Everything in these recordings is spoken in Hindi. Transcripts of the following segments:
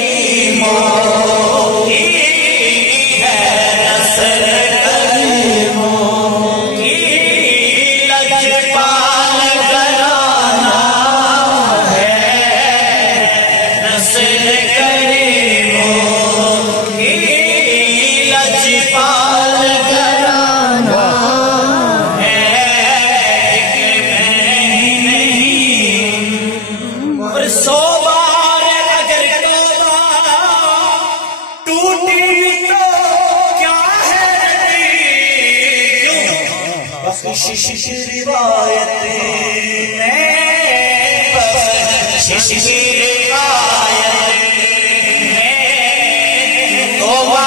करीमों की है नस्ल करीमों की, लजपाल घराना है नस्ल करीमों की, लजपाल घराना है। और 100 बार अगर तौबा टूटी तो क्या है क्यों बख्शिश रिवायतें बख्शिश रिवायतें तौबा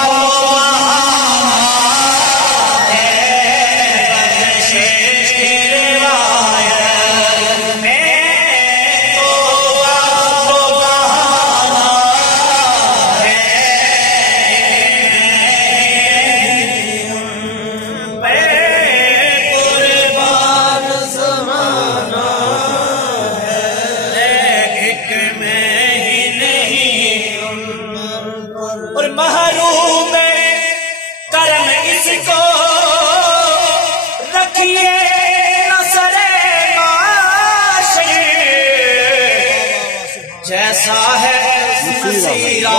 और महरूम करम इसको रखिए नसरे माशरे, जैसा है नसीरा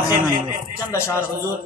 आखिर में चंद अशार हुजूर